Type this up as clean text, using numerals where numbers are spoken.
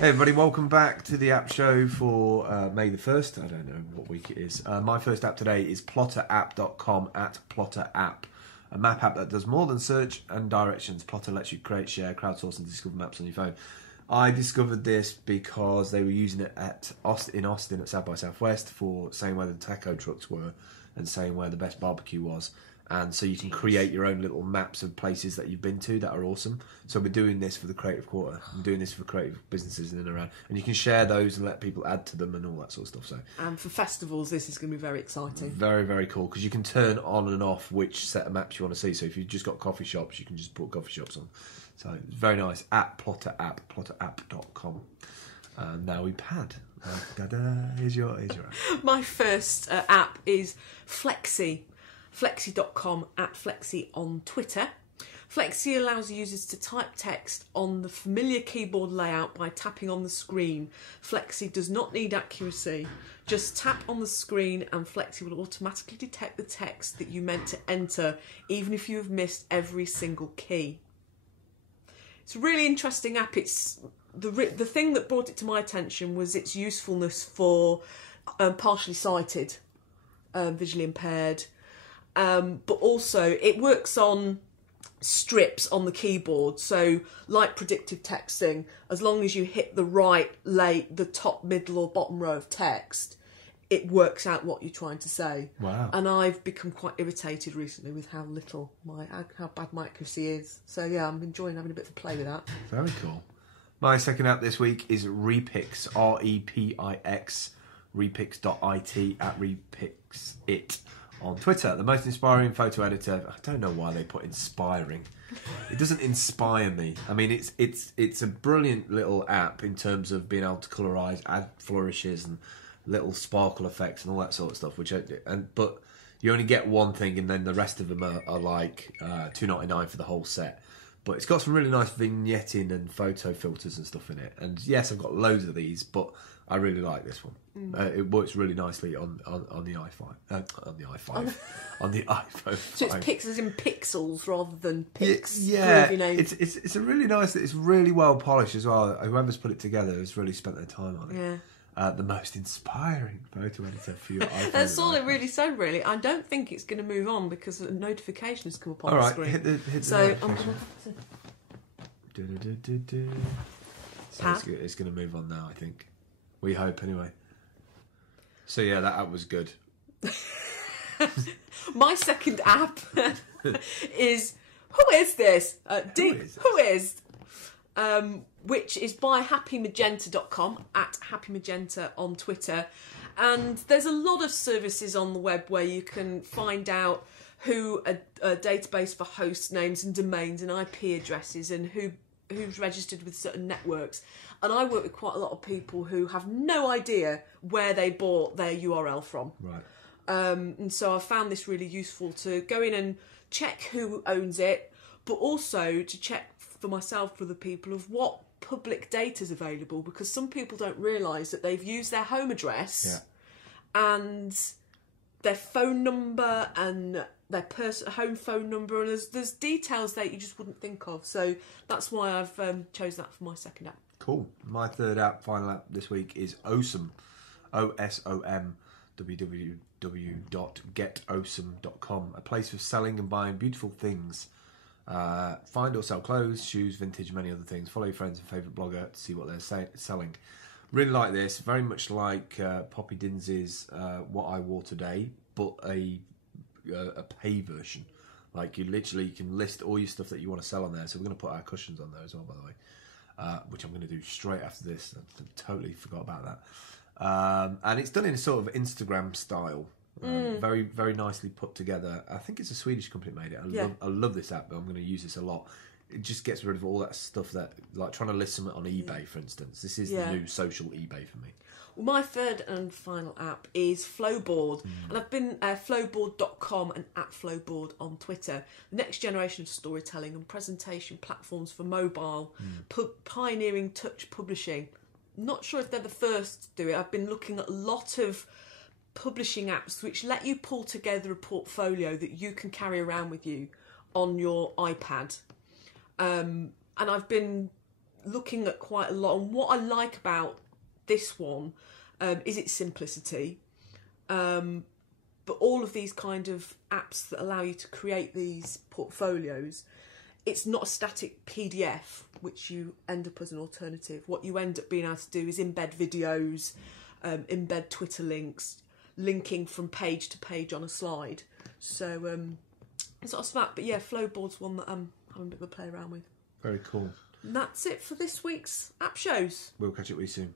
Hey everybody, welcome back to the app show for May the 1st. I don't know what week it is. My first app today is plotterapp.com @plotterapp. A map app that does more than search and directions. Plottr lets you create, share, crowdsource and discover maps on your phone. I discovered this because they were using it in Austin at South by Southwest for saying where the taco trucks were and saying where the best barbecue was. And so you can create your own little maps of places that you've been to that are awesome. So we're doing this for the Creative Quarter. I'm doing this for creative businesses in and around. And you can share those and let people add to them and all that sort of stuff. So, and for festivals, this is going to be very exciting. Very, very cool. Because you can turn on and off which set of maps you want to see. So if you've just got coffee shops, you can just put coffee shops on. So it's very nice. @plotterapp, plotterapp.com. Now we pad. Here's your app. My first app is Fleksy. Fleksy.com @Fleksy on Twitter. Fleksy allows users to type text on the familiar keyboard layout by tapping on the screen. Fleksy does not need accuracy. Just tap on the screen and Fleksy will automatically detect the text that you meant to enter, even if you have missed every single key. It's a really interesting app. It's the thing that brought it to my attention was its usefulness for partially sighted, visually impaired. But also it works on strips on the keyboard, so like predictive texting, as long as you hit the the top, middle or bottom row of text, it works out what you're trying to say. Wow. And I've become quite irritated recently with how bad my accuracy is. So yeah, I'm enjoying having a bit of a play with that. Very cool. My second app this week is Repix, REPIX, repix.it @repixit. On Twitter, the most inspiring photo editor. I don't know why they put inspiring. It doesn't inspire me. I mean, it's a brilliant little app in terms of being able to colorize, add flourishes and little sparkle effects and all that sort of stuff. But you only get one thing, and then the rest of them are like $2.99 for the whole set. But it's got some really nice vignetting and photo filters and stuff in it. And yes, I've got loads of these, but I really like this one. It works really nicely on the iPhone. On the iPhone. So it's pixels in pixels rather than pics. Yeah, it's a really nice. It's really well polished as well. Whoever's put it together has really spent their time on it. Yeah. The most inspiring photo editor for your iPhone. That's all it really said, really. I don't think it's going to move on because a notification has come up on the screen. Hit the so I'm going to have to... It's going to move on now, I think. We hope, anyway. So yeah, that app was good. My second app is whois this? Whois, which is by happymagenta.com @happymagenta on Twitter. And there's a lot of services on the web where you can find out who a database for host names and domains and IP addresses and who's registered with certain networks. And I work with quite a lot of people who have no idea where they bought their URL from. Right. And so I found this really useful to go in and check who owns it, but also to check for myself, for the people, of what public data is available, because some people don't realise that they've used their home address and their phone number and their home phone number, and there's details that you just wouldn't think of. So that's why I've chosen that for my second app. Cool. My third app, final app this week is osom, OSOM, www.getosom.com, a place for selling and buying beautiful things. Find or sell clothes, shoes, vintage, many other things. Follow your friends and favourite blogger to see what they're selling. Really like this, very much like Poppy Dinsey's What I Wore Today, but a pay version. Like you can list all your stuff that you want to sell on there. So we're going to put our cushions on there as well, by the way, which I'm going to do straight after this. I totally forgot about that. And it's done in a sort of Instagram style. Very, very nicely put together. I think it's a Swedish company that made it. I love this app, but I'm going to use this a lot. It just gets rid of all that stuff that, like trying to list something on eBay, for instance. This is the new social eBay for me. Well, my third and final app is Flowboard. And I've been flowboard.com and @flowboard on Twitter. The next generation of storytelling and presentation platforms for mobile, pioneering touch publishing. Not sure if they're the first to do it. I've been looking at a lot of publishing apps which let you pull together a portfolio that you can carry around with you on your iPad. And I've been looking at quite a lot. And what I like about this one is its simplicity. But all of these kind of apps that allow you to create these portfolios, it's not a static PDF, which you end up as an alternative. What you end up being able to do is embed videos, embed Twitter links, linking from page to page on a slide. So it's lots of that. But yeah, Flowboard's one that I'm having a bit of a play around with. Very cool. And that's it for this week's app shows. We'll catch up with you soon.